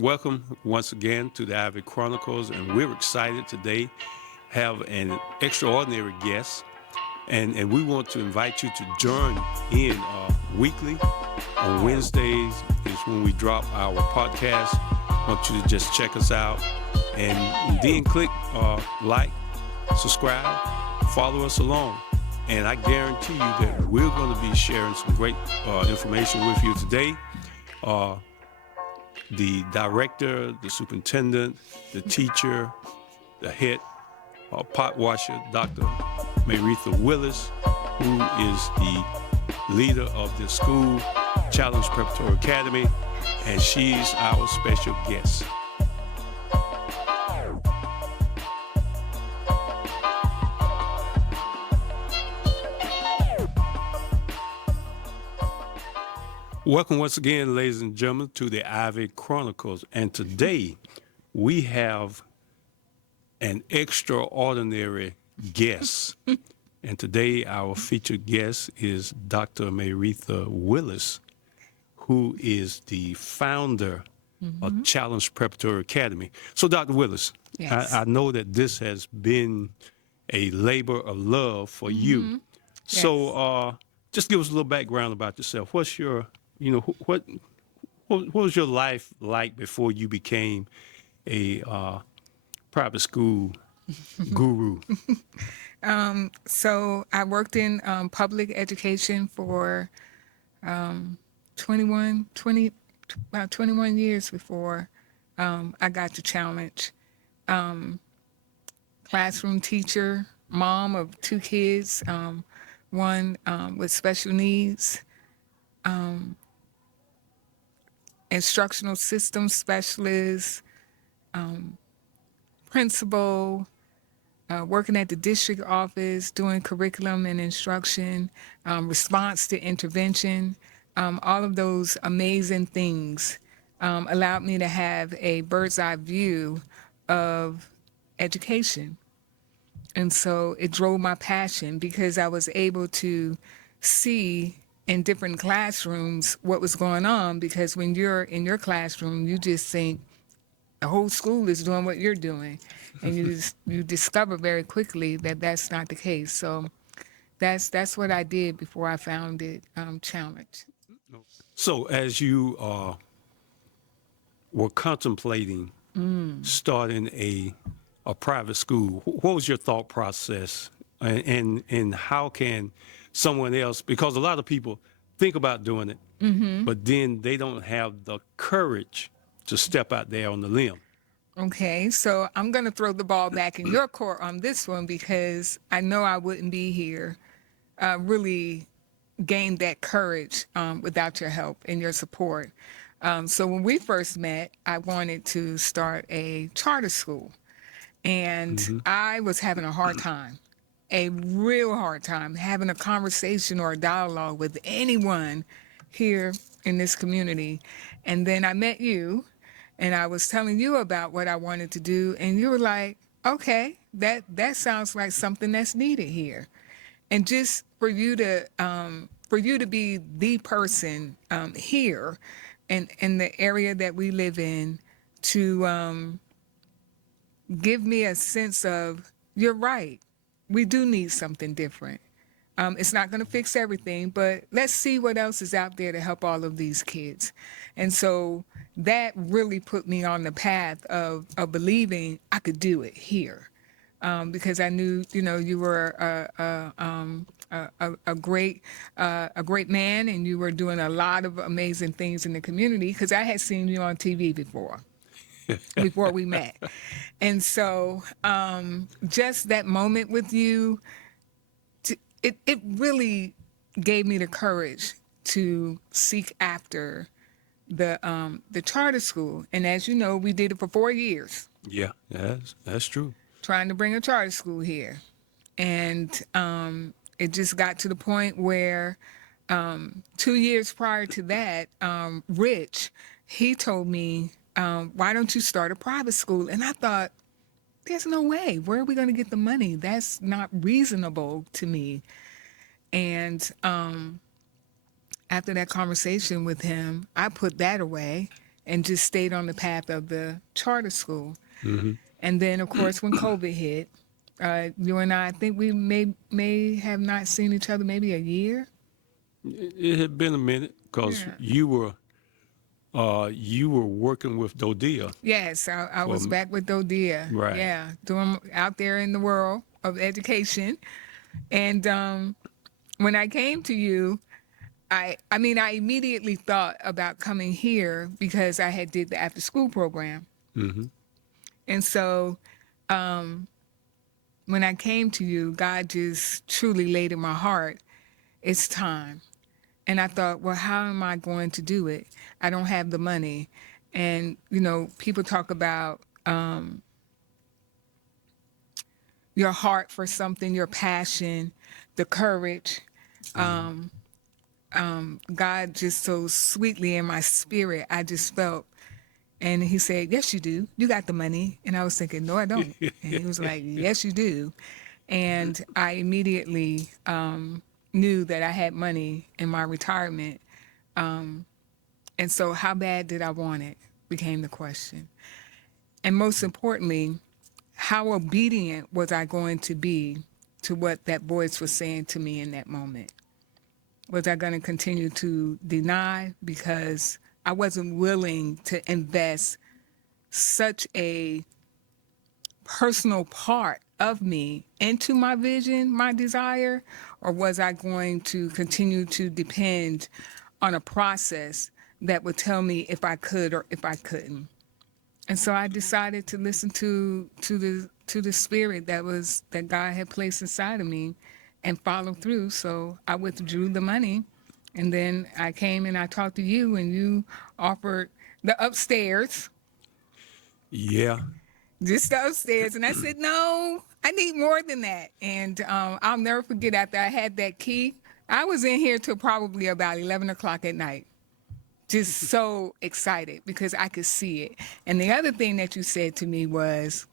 Welcome once again to the Ivey Chronicles, and we're excited today have an extraordinary guest, and we want to invite you to join in weekly on Wednesdays is when we drop our podcast. I want you to just check us out and then click like, subscribe, follow us along. And I guarantee you that we're going to be sharing some great information with you today. The director, the superintendent, the teacher, the head pot washer, Dr. Maritha Willis, who is the leader of the school, Challenge Preparatory Academy, and she's our special guest. Welcome once again, ladies and gentlemen, to the Ivey Chronicles. And today we have an extraordinary guest. And today our featured guest is Dr. Maritha Willis, who is the founder of Challenge Preparatory Academy. So, Dr. Willis, Yes. I know that this has been a labor of love for you. So, just give us a little background about yourself. What's your what was your life like before you became a private school guru? So I worked in public education for 21 years before I got to Challenge. Classroom teacher, mom of two kids, one with special needs, instructional systems specialist, principal, working at the district office, doing curriculum and instruction, response to intervention. All of those amazing things allowed me to have a bird's eye view of education. And so it drove my passion because I was able to see in different classrooms what was going on, because when you're in your classroom, you just think the whole school is doing what you're doing. And you discover very quickly that that's not the case. So that's what I did before I founded Challenge. So, as you were contemplating starting a private school, what was your thought process, and how can someone else? Because a lot of people think about doing it, but then they don't have the courage to step out there on the limb. Okay, so I'm going to throw the ball back in your court on this one, because I know I wouldn't be here, really gained that courage without your help and your support. So when we first met, I wanted to start a charter school, and I was having a hard time, a real hard time, having a conversation or a dialogue with anyone here in this community. And then I met you, and I was telling you about what I wanted to do, and you were like, okay, that sounds like something that's needed here. And just for you to be the person here in the area that we live in, to give me a sense of, you're right, we do need something different. It's not going to fix everything, but let's see what else is out there to help all of these kids. And so that really put me on the path of believing I could do it here, because I knew, you were a great man, and you were doing a lot of amazing things in the community, because I had seen you on TV before we met. And so just that moment with you, it really gave me the courage to seek after the charter school. And as you know, we did it for 4 years. Yeah, that's true. Trying to bring a charter school here. And it just got to the point where 2 years prior to that, Rich, he told me, why don't you start a private school? And I thought, there's no way. Where are we going to get the money? That's not reasonable to me. And after that conversation with him, I put that away and just stayed on the path of the charter school. Mm-hmm. And then, of course, when COVID hit, you and I think we may have not seen each other maybe a year. It had been a minute because Yeah. you were working with Dodia. Yes, I was Well, back with Dodia. right. Yeah, doing out there in the world of education. And when I came to you, I mean, I immediately thought about coming here because I had did the after school program. Mm-hmm. And so when I came to you, God just truly laid in my heart, it's time. And I thought, well, how am I going to do it? I don't have the money. And, people talk about your heart for something, your passion, the courage. God just so sweetly in my spirit, I just felt. And he said, yes, you do. You got the money. And I was thinking, no, I don't. And he was like, yes, you do. And I immediately knew that I had money in my retirement. And so how bad did I want it became the question. And most importantly, how obedient was I going to be to what that voice was saying to me in that moment? Was I going to continue to deny because I wasn't willing to invest such a personal part of me into my vision, my desire, or was I going to continue to depend on a process that would tell me if I could or if I couldn't? And so I decided to listen to the spirit that God had placed inside of me and follow through. So I withdrew the money, and then I came and I talked to you, and you offered the upstairs, Yeah. just the upstairs. And I said, no, I need more than that. And I'll never forget, after I had that key, I was in here till probably about 11 o'clock at night, just so excited because I could see it. And the other thing that you said to me was,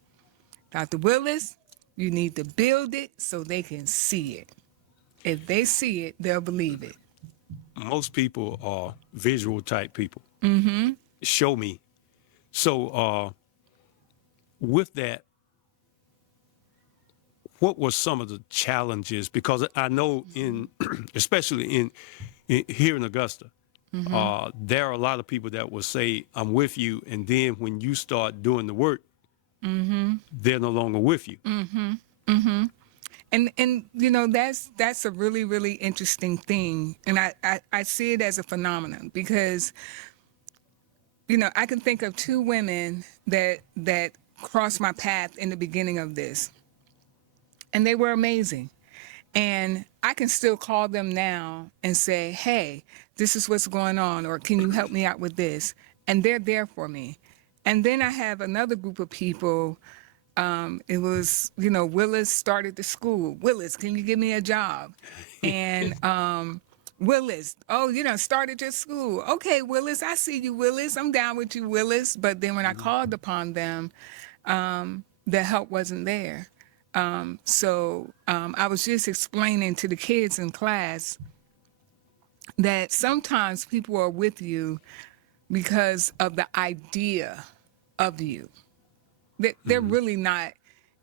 Dr. Willis, you need to build it so they can see it. If they see it, they'll believe it. Most people are visual type people. Mm-hmm. Show me. So with that, what were some of the challenges? Because I know especially in here in Augusta, there are a lot of people that will say, I'm with you. And then when you start doing the work, they're no longer with you. And that's a really, really interesting thing. And I see it as a phenomenon because, I can think of two women that crossed my path in the beginning of this. And they were amazing. And I can still call them now and say, hey, this is what's going on, or can you help me out with this? And they're there for me. And then I have another group of people. It was, Willis started the school. Willis, can you give me a job? And Willis, started your school. Okay, Willis, I see you, Willis. I'm down with you, Willis. But then when I called upon them, the help wasn't there. So I was just explaining to the kids in class that sometimes people are with you because of the idea of you. They're really not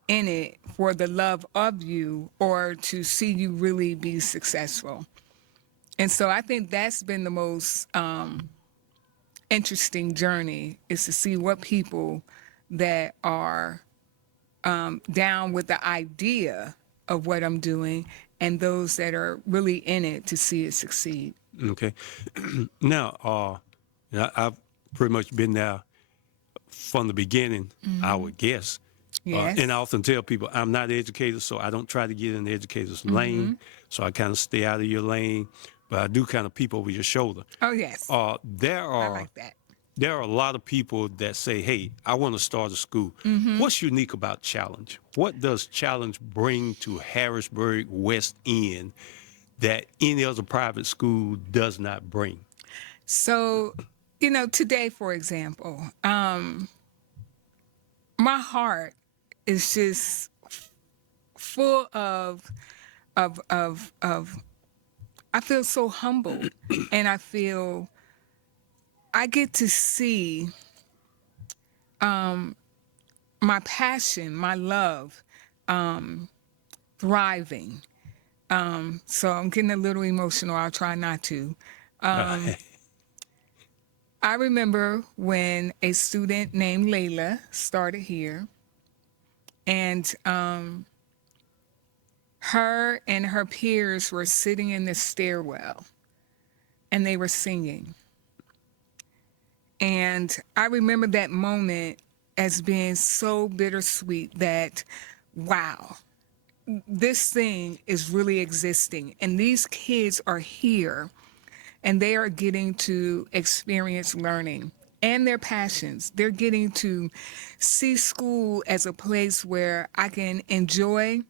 in it for the love of you or to see you really be successful. And so I think that's been the most interesting journey, is to see what people that are down with the idea of what I'm doing and those that are really in it to see it succeed. Okay. Now, I've pretty much been there from the beginning, I would guess. Yes. And I often tell people I'm not educated, so I don't try to get in the educator's lane. So I kind of stay out of your lane, but I do kind of peep over your shoulder. Oh, yes. I like that. There are a lot of people that say, hey, I want to start a school. What's unique about Challenge? What does Challenge bring to Harrisburg West End that any other private school does not bring? So, today, for example, my heart is just full of I feel so humbled and I feel I get to see my passion, my love, thriving. So I'm getting a little emotional. I'll try not to. Uh, I remember when a student named Layla started here, and her and her peers were sitting in the stairwell and they were singing. And I remember that moment as being so bittersweet that, wow, this thing is really existing. And these kids are here and they are getting to experience learning and their passions. They're getting to see school as a place where I can enjoy,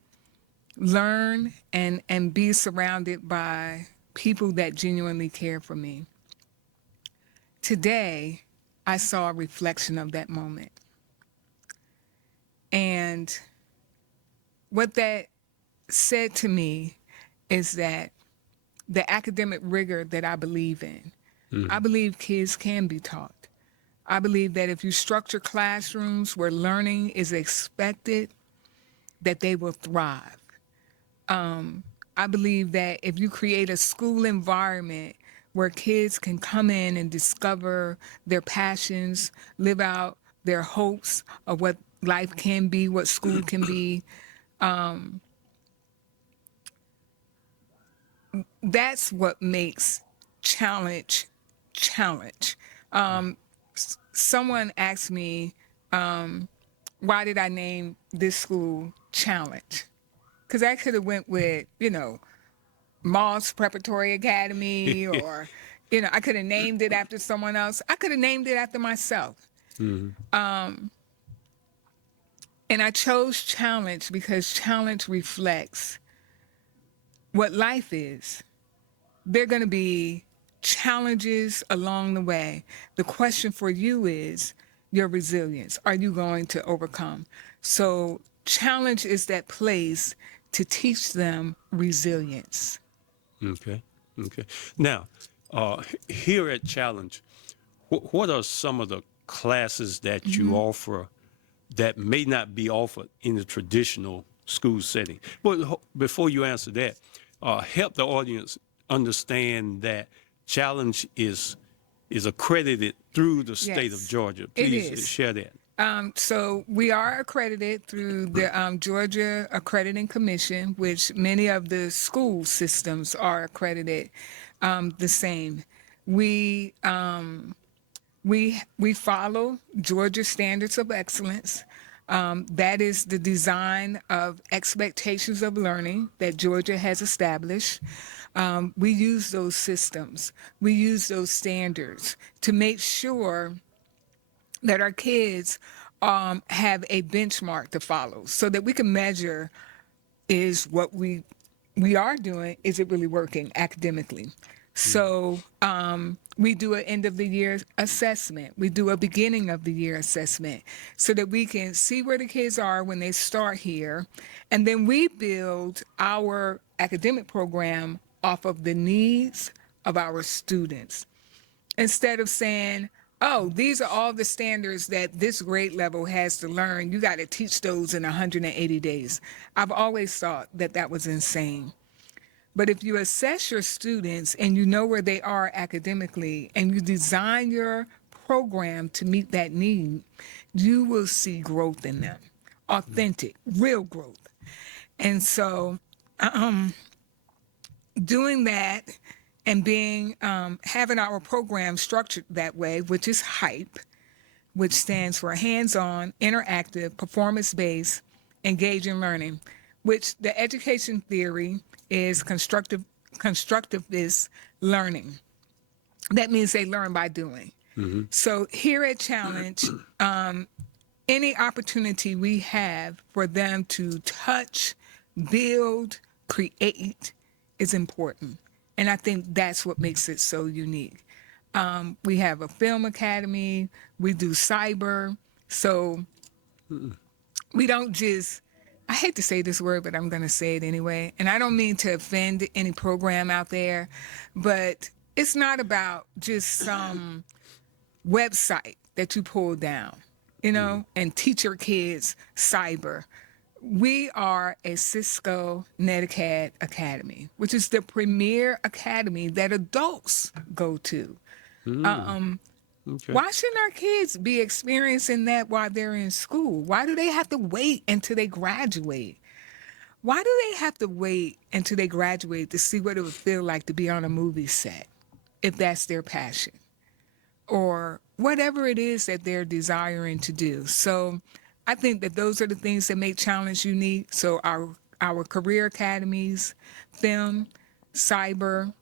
learn, and be surrounded by people that genuinely care for me. Today, I saw a reflection of that moment. And what that said to me is that the academic rigor that I believe in, I believe kids can be taught. I believe that if you structure classrooms where learning is expected, that they will thrive. I believe that if you create a school environment where kids can come in and discover their passions, live out their hopes of what life can be, what school can be, that's what makes challenge challenge. Someone asked me, why did I name this school Challenge? Because I could have went with, Moss Preparatory Academy, or, I could have named it after someone else. I could have named it after myself. And I chose challenge because challenge reflects what life is. There are going to be challenges along the way. The question for you is your resilience. Are you going to overcome? So challenge is that place to teach them resilience. okay. Okay. Now, here at Challenge, what are some of the classes that you offer that may not be offered in the traditional school setting? But before you answer that, help the audience understand that Challenge is accredited through the state of Yes, Georgia. it Please is. share that. So we are accredited through the Georgia Accrediting Commission, which many of the school systems are accredited the same. We we follow Georgia Standards of Excellence. That is the design of expectations of learning that Georgia has established. We use those systems, we use those standards to make sure that our kids have a benchmark to follow so that we can measure, is what we are doing, is it really working academically? So we do an end of the year assessment. We do a beginning of the year assessment so that we can see where the kids are when they start here. And then we build our academic program off of the needs of our students. Instead of saying, oh, these are all the standards that this grade level has to learn, you got to teach those in 180 days. I've always thought that that was insane. But if you assess your students and you know where they are academically and you design your program to meet that need, you will see growth in them, authentic, real growth. And so doing that and being having our program structured that way, which is HYPE, which stands for hands-on, interactive, performance-based, engaging learning, which the education theory is constructivist learning. That means they learn by doing. So here at Challenge, any opportunity we have for them to touch, build, create is important. And I think that's what makes it so unique. We have a film academy, we do cyber. So we don't just, I hate to say this word, but I'm going to say it anyway. And I don't mean to offend any program out there, but it's not about just some website that you pull down, and teach your kids cyber. We are a Cisco NetAcad Academy, which is the premier academy that adults go to. Okay. Why shouldn't our kids be experiencing that while they're in school? Why do they have to wait until they graduate? Why do they have to wait until they graduate to see what it would feel like to be on a movie set, if that's their passion, or whatever it is that they're desiring to do? So I think that those are the things that make Challenge unique. So our career academies, film, cyber,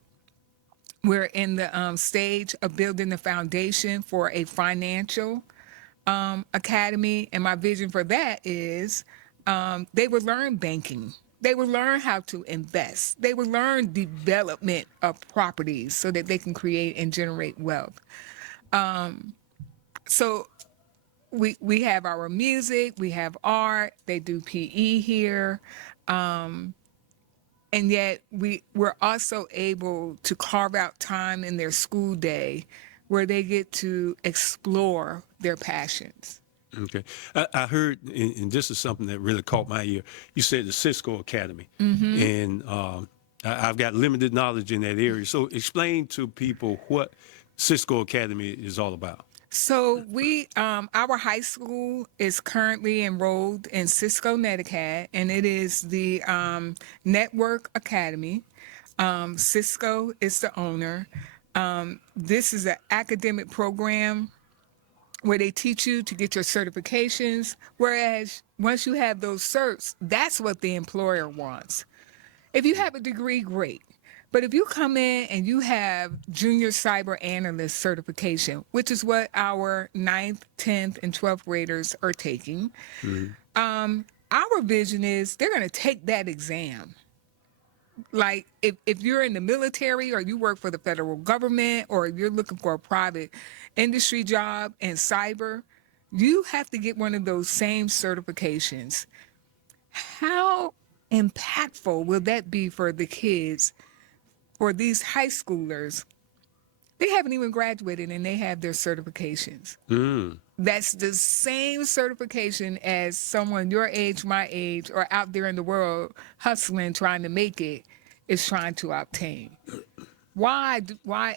we're in the stage of building the foundation for a financial academy. And my vision for that is they would learn banking. They would learn how to invest. They would learn development of properties so that they can create and generate wealth. So we have our music, we have art, they do PE here. And yet we're also able to carve out time in their school day where they get to explore their passions. Okay. I heard, and this is something that really caught my ear. You said the Cisco Academy, and I've got limited knowledge in that area. So explain to people what Cisco Academy is all about. So our high school is currently enrolled in Cisco NetAcad, and it is the Network Academy. Cisco is the owner. This is an academic program where they teach you to get your certifications, whereas once you have those certs, that's what the employer wants. If you have a degree, great. But if you come in and you have junior cyber analyst certification, which is what our 9th, 10th, and 12th graders are taking, our vision is they're going to take that exam. Like if you're in the military or you work for the federal government or you're looking for a private industry job in cyber, you have to get one of those same certifications. How impactful will that be for the kids? For these high schoolers, they haven't even graduated and they have their certifications. That's the same certification as someone your age, my age, or out there in the world hustling, trying to make it, is trying to obtain. Why?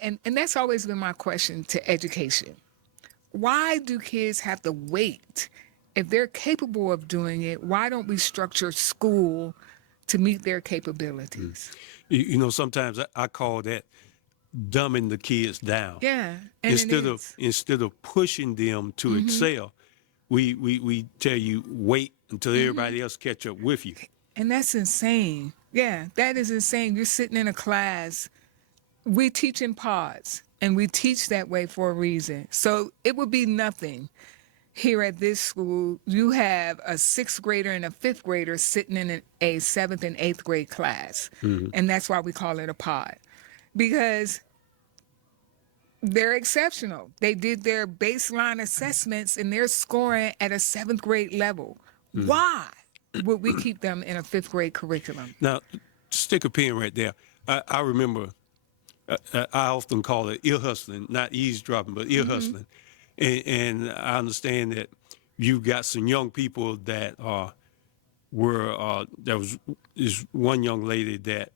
And that's always been my question to education. Why do kids have to wait? If they're capable of doing it, why don't we structure school to meet their capabilities? Sometimes I call that dumbing the kids down. Yeah, and instead of pushing them to excel, we tell you wait until everybody else catch up with you. And that's insane. Yeah, that is insane. You're sitting in a class. We teach in pods, and we teach that way for a reason. So it would be nothing. Here at this school, you have a 6th grader and a 5th grader sitting in a 7th and 8th grade class. And that's why we call it a pod. Because they're exceptional. They did their baseline assessments and they're scoring at a 7th grade level. Why would we keep them in a 5th grade curriculum? Now, stick a pin right there. I remember, I often call it ear hustling, not eavesdropping, but ear hustling. And I understand that you've got some young people that is one young lady that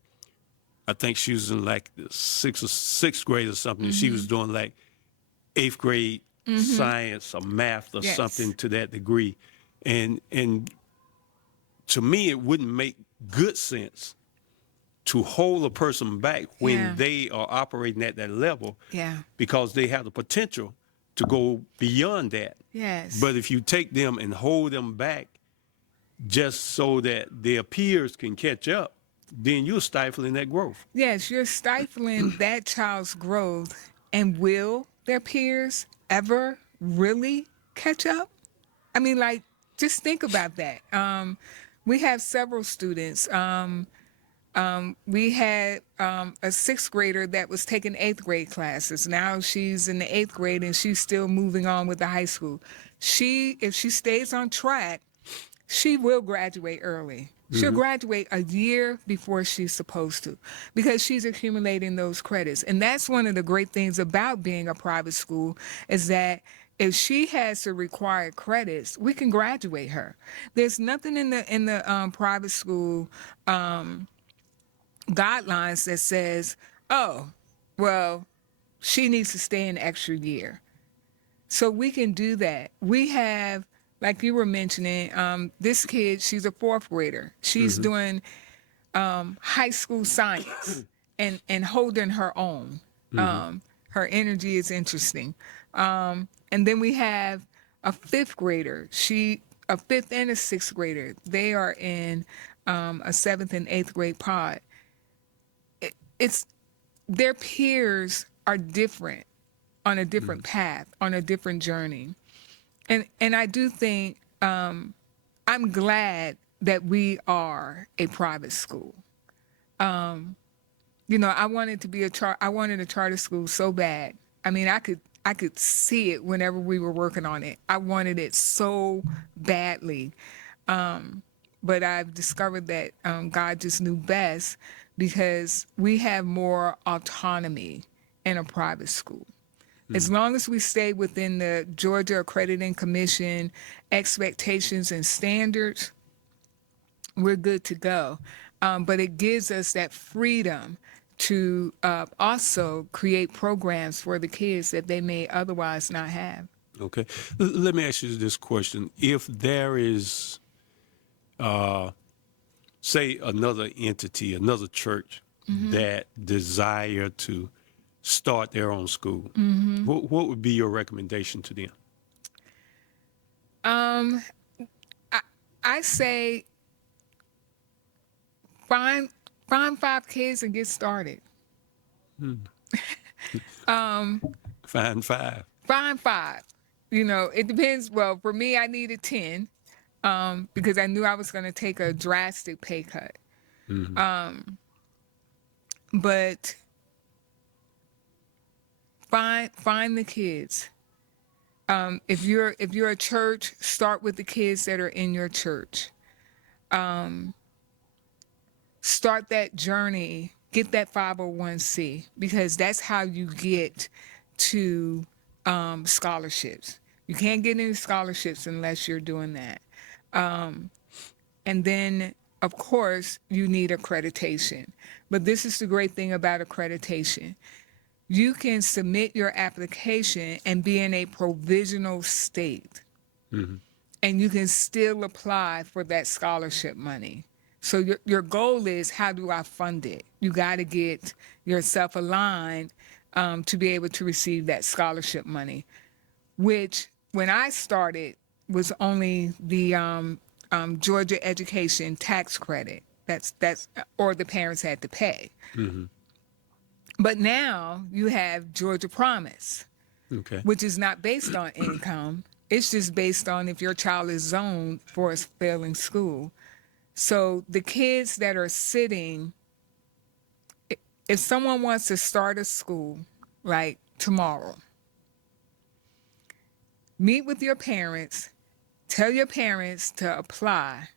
I think she was in like the 6th grade or something. And she was doing like 8th grade science or math or something to that degree. And to me, it wouldn't make good sense to hold a person back when they are operating at that level because they have the potential to go beyond that. Yes. But if you take them and hold them back just so that their peers can catch up, then you're stifling that growth. Yes, you're stifling that child's growth. And will their peers ever really catch up? I mean, like, just think about that. We have several students. We had a 6th grader that was taking 8th grade classes. Now she's in the 8th grade and she's still moving on with the high school. If she stays on track, she will graduate early. She'll graduate a year before she's supposed to because she's accumulating those credits. And that's one of the great things about being a private school is that if she has the required credits, we can graduate her. There's nothing in the private school guidelines that says, oh, well, she needs to stay an extra year. So we can do that. We have, like you were mentioning, this kid, she's a fourth grader. She's doing high school science and holding her own. Her energy is interesting. And then we have a fifth grader. A fifth and a sixth grader. They are in a seventh and eighth grade pod. It's their peers are different on a different path, on a different journey. And I do think I'm glad that we are a private school. You know, I wanted a charter school so bad. I mean, I could see it whenever we were working on it. I wanted it so badly. But I've discovered that God just knew best because we have more autonomy in a private school. As long as we stay within the Georgia Accrediting Commission expectations and standards, we're good to go. But it gives us that freedom to also create programs for the kids that they may otherwise not have. Okay. Let me ask you this question. If there is, say, another entity, another church that desire to start their own school, what would be your recommendation to them? I say find 5 kids and get started. Find 5. Find 5. You know, it depends. Well, for me, I needed 10 because I knew I was going to take a drastic pay cut. But find the kids. If you're a church, start with the kids that are in your church. Start that journey. Get that 501c because that's how you get to scholarships. You can't get any scholarships unless you're doing that. And then, of course, you need accreditation. But this is the great thing about accreditation. You can submit your application and be in a provisional state. And you can still apply for that scholarship money. So your goal is, how do I fund it? You got to get yourself aligned to be able to receive that scholarship money, which when I started was only the Georgia Education Tax Credit. That's or the parents had to pay. But now you have Georgia Promise, which is not based on income. It's just based on if your child is zoned for a failing school. So the kids that are sitting, if someone wants to start a school like tomorrow, meet with your parents, tell your parents to apply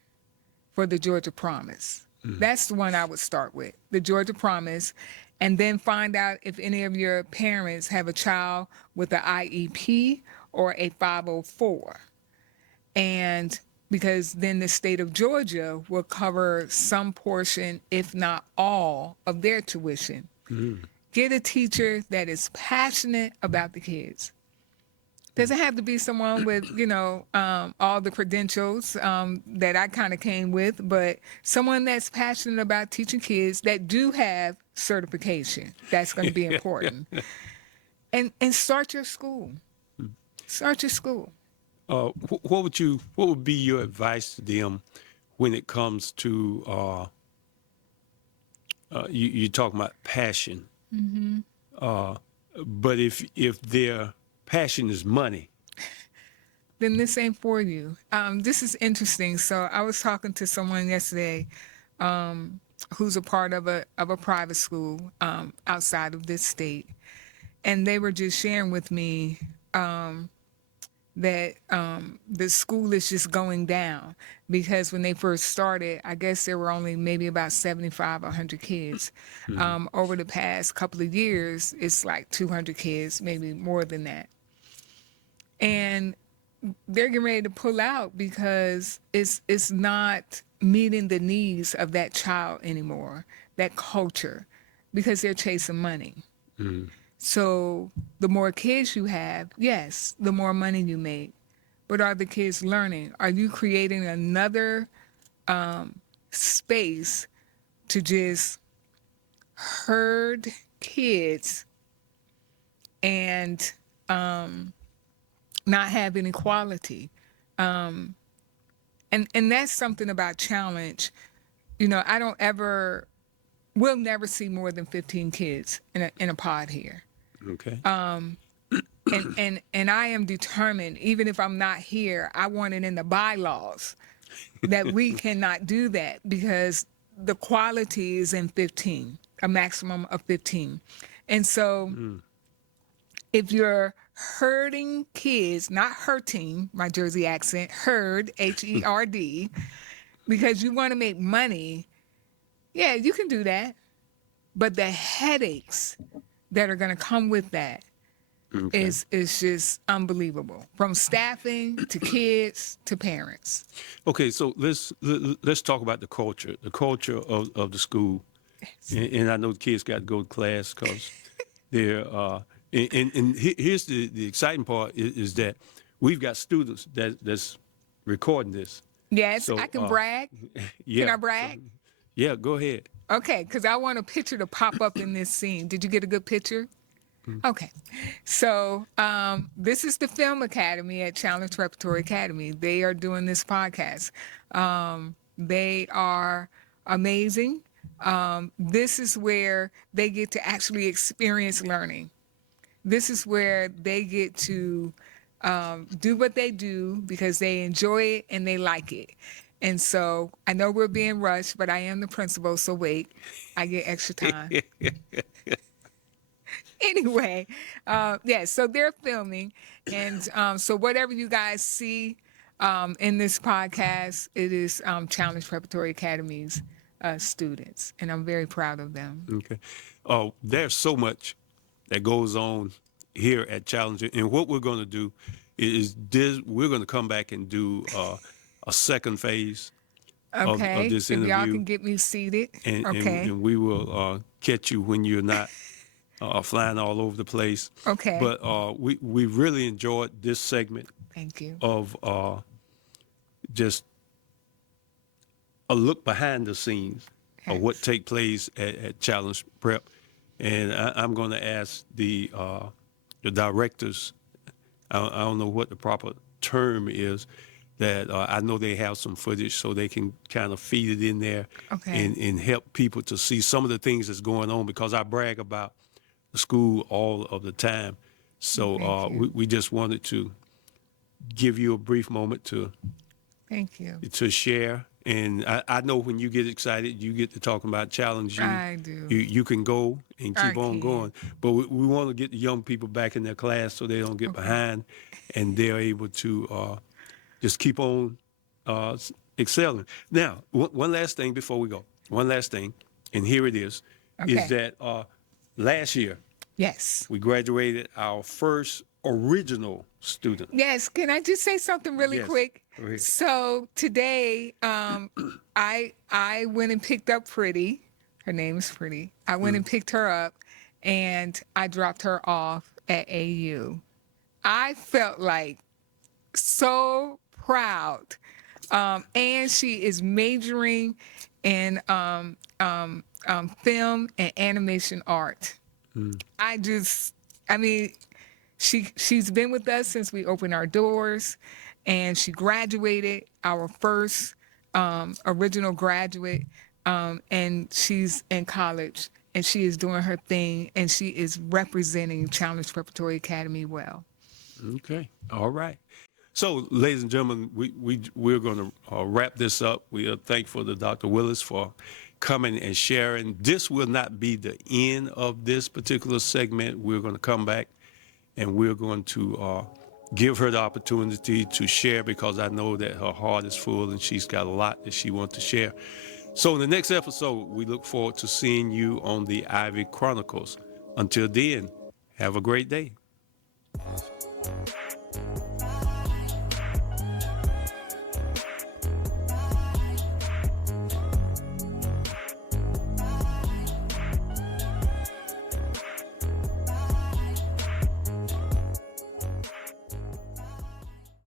for the Georgia Promise. That's the one I would start with, the Georgia Promise, and then find out if any of your parents have a child with an IEP or a 504. And because then the state of Georgia will cover some portion, if not all, of their tuition. Get a teacher that is passionate about the kids. Doesn't have to be someone with, all the credentials that I kind of came with, but someone that's passionate about teaching kids that do have certification. That's going to be important. And start your school. Start your school. What would be your advice to them when it comes to you talking about passion, but if their passion is money, then this ain't for you. This is interesting. So I was talking to someone yesterday who's a part of a private school outside of this state, and they were just sharing with me that the school is just going down, because when they first started, I guess there were only maybe about 75 or 100 kids. Over the past couple of years, it's like 200 kids, maybe more than that. And they're getting ready to pull out because it's not meeting the needs of that child anymore, that culture, because they're chasing money. So the more kids you have, yes, the more money you make. But are the kids learning? Are you creating another space to just herd kids and not have any quality? And that's something about challenge. You know, we'll never see more than 15 kids in a pod here. Okay. And I am determined, even if I'm not here, I want it in the bylaws that we cannot do that, because the quality is in 15, a maximum of 15. And so if you're herding kids, not hurting, my Jersey accent, herd, Herd, because you want to make money, yeah, you can do that. But the headaches that are going to come with that is just unbelievable, from staffing to kids to parents. Okay, so let's talk about the culture of the school. And I know the kids got to go to class because they're here's the exciting part is that we've got students that's recording this. Yes, So, I can brag. Yeah. Can I brag? Yeah, go ahead. Okay, because I want a picture to pop up in this scene. Did you get a good picture? Okay. So this is the Film Academy at Challenge Preparatory Academy. They are doing this podcast. They are amazing. This is where they get to actually experience learning. This is where they get to do what they do because they enjoy it and they like it. And so I know we're being rushed, but I am the principal, so wait, I get extra time. Anyway, yeah, so they're filming. And so whatever you guys see in this podcast, it is Challenge Preparatory Academy's students. And I'm very proud of them. Okay. There's so much that goes on here at Challenger, and what we're going to do is we're going to come back and do a second phase Okay, of this if y'all interview, can get me seated. and, Okay, and we will catch you when you're not flying all over the place. okay, But we really enjoyed this segment thank you. of just a look behind the scenes of what take place at Challenge Prep. And I'm going to ask the directors, I don't know what the proper term is, that I know they have some footage so they can kind of feed it in there Okay. and help people to see some of the things that's going on, because I brag about the school all of the time. So Thank you. we just wanted to give you a brief moment Thank you. to share. And I know when you get excited, you get to talking about challenge. I do. You can go and keep I on can. going. But we want to get the young people back in their class so they don't get behind, and they're able to just keep on excelling. Now, one last thing before we go. One last thing, and here it is Okay. that last year Yes. we graduated our first original student. Yes. Can I just say something really Yes. quick? Go ahead. So today, I went and picked up Pretty. Her name is Pretty. I went and picked her up, and I dropped her off at AU. I felt like so proud. And she is majoring in film and animation art. I mean, she's been with us since we opened our doors, and she graduated, our first original graduate, and she's in college, and she is doing her thing, and she is representing Challenge Preparatory Academy well. Okay. All right. So, ladies and gentlemen, we're going to wrap this up. We are thankful to Dr. Willis for coming and sharing. This will not be the end of this particular segment. We're going to come back and we're going to give her the opportunity to share, because I know that her heart is full and she's got a lot that she wants to share. So in the next episode, we look forward to seeing you on the Ivey Chronicles. Until then, have a great day.